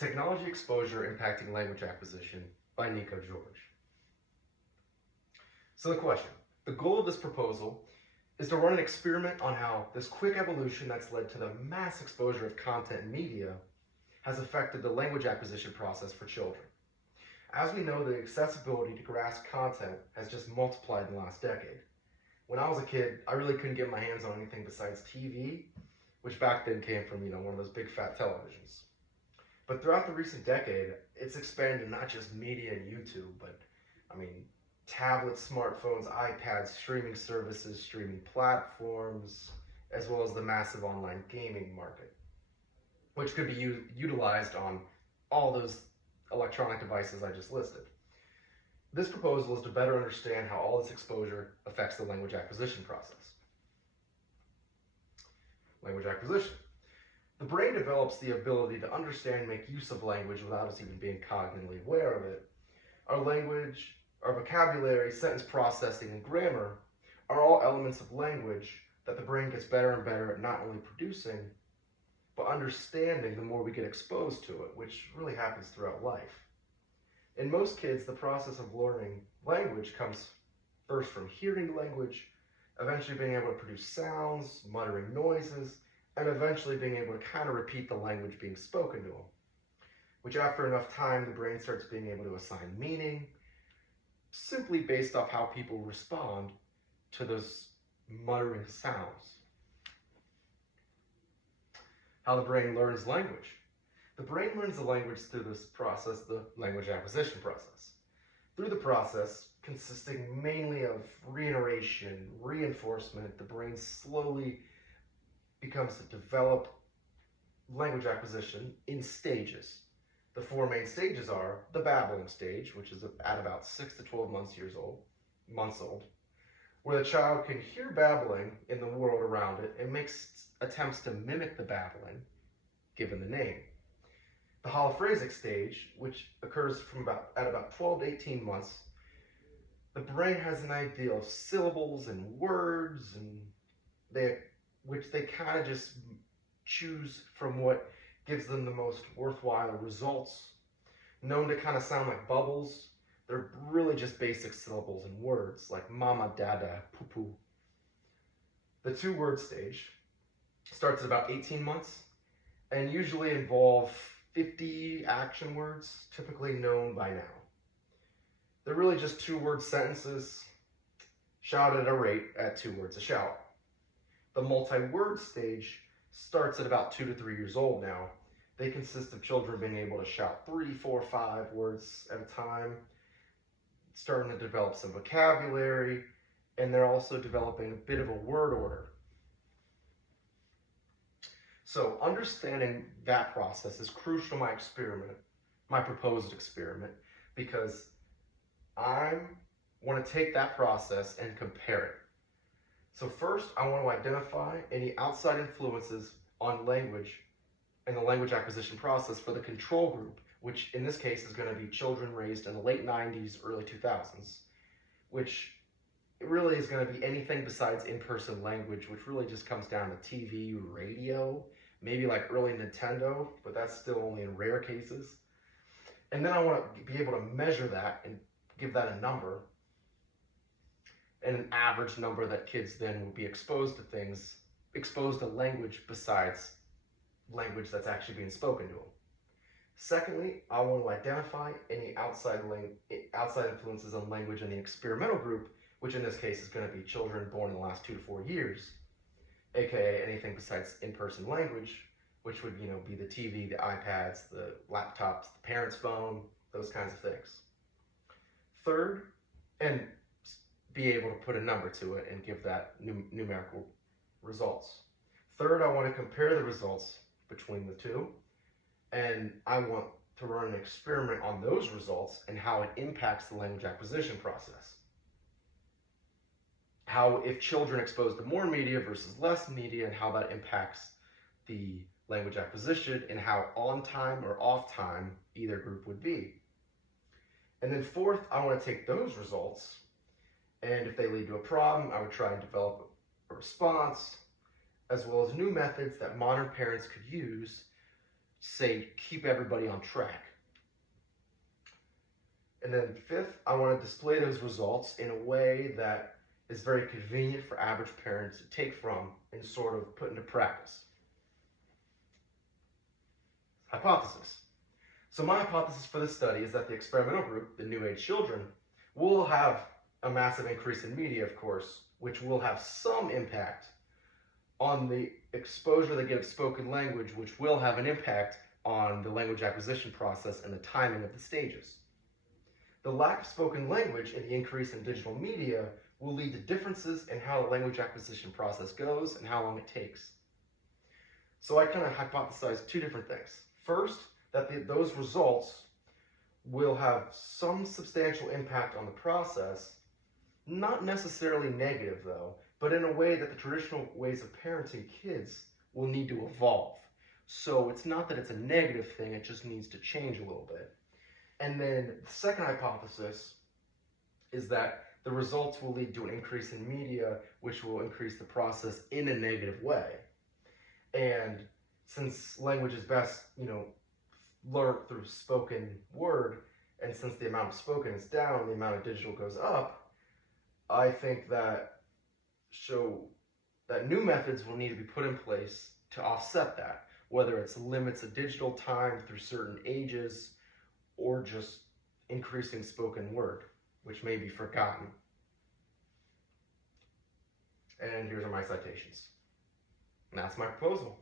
Technology Exposure Impacting Language Acquisition by Nico George. So the goal of this proposal is to run an experiment on how this quick evolution that's led to the mass exposure of content and media has affected the language acquisition process for children. As we know, the accessibility to grasp content has just multiplied in the last decade. When I was a kid, I really couldn't get my hands on anything besides TV, which back then came from, one of those big fat televisions. But throughout the recent decade, it's expanded not just media and YouTube, but tablets, smartphones, iPads, streaming services, streaming platforms, as well as the massive online gaming market, which could be utilized on all those electronic devices I just listed. This proposal is to better understand how all this exposure affects the language acquisition process. Language acquisition. The brain develops the ability to understand and make use of language without us even being cognitively aware of it. Our language, our vocabulary, sentence processing, and grammar are all elements of language that the brain gets better and better at not only producing, but understanding the more we get exposed to it, which really happens throughout life. In most kids, the process of learning language comes first from hearing language, eventually being able to produce sounds, muttering noises, and eventually being able to kind of repeat the language being spoken to them, which after enough time, the brain starts being able to assign meaning, simply based off how people respond to those muttering sounds. How the brain learns language. The brain learns the language through this process, the language acquisition process. Through the process, consisting mainly of reiteration, reinforcement, the brain slowly becomes to develop language acquisition in stages. The four main stages are the babbling stage, which is at about 6 to 12 months old, where the child can hear babbling in the world around it and makes attempts to mimic the babbling, given the name. The holophrasic stage, which occurs at about 12 to 18 months, the brain has an idea of syllables and words, which they kind of just choose from what gives them the most worthwhile results. Known to kind of sound like bubbles, they're really just basic syllables and words like mama, dada, poo-poo. The two-word stage starts at about 18 months and usually involve 50 action words, typically known by now. They're really just two-word sentences shouted at a rate at 2 words a shout. The multi-word stage starts at about 2 to 3 years old now. They consist of children being able to shout 3, 4, 5 words at a time, starting to develop some vocabulary, and they're also developing a bit of a word order. So understanding that process is crucial to my proposed experiment, because I want to take that process and compare it. So first, I want to identify any outside influences on language and the language acquisition process for the control group, which in this case is going to be children raised in the late 90s, early 2000s, which really is going to be anything besides in-person language, which really just comes down to TV, radio, maybe like early Nintendo, but that's still only in rare cases. And then I want to be able to measure that and give that a number, and an average number that kids then will be exposed to language besides language that's actually being spoken to them. Secondly, I want to identify any outside influences on language in the experimental group, which in this case is going to be children born in the last 2 to 4 years, aka anything besides in-person language, which would be the TV, the iPads, the laptops, the parent's phone, those kinds of things. Third, and be able to put a number to it and give that numerical results. Third, I want to compare the results between the two, and I want to run an experiment on those results and how it impacts the language acquisition process. How, if children exposed to more media versus less media, and how that impacts the language acquisition, and how on time or off time either group would be. And then fourth, I want to take those results, and if they lead to a problem, I would try and develop a response, as well as new methods that modern parents could use say, keep everybody on track. And then fifth, I want to display those results in a way that is very convenient for average parents to take from and sort of put into practice. Hypothesis. So my hypothesis for this study is that the experimental group, the new age children, will have a massive increase in media, of course, which will have some impact on the exposure they get of spoken language, which will have an impact on the language acquisition process and the timing of the stages. The lack of spoken language and the increase in digital media will lead to differences in how the language acquisition process goes and how long it takes. So I kind of hypothesized two different things. First, that those results will have some substantial impact on the process, not necessarily negative though, but in a way that the traditional ways of parenting kids will need to evolve. So it's not that it's a negative thing, it just needs to change a little bit. And then the second hypothesis is that the results will lead to an increase in media, which will increase the process in a negative way. And since language is best, learned through spoken word, and since the amount of spoken is down, the amount of digital goes up, I think that new methods will need to be put in place to offset that, whether it's limits of digital time through certain ages, or just increasing spoken word, which may be forgotten. And here's my citations. And that's my proposal.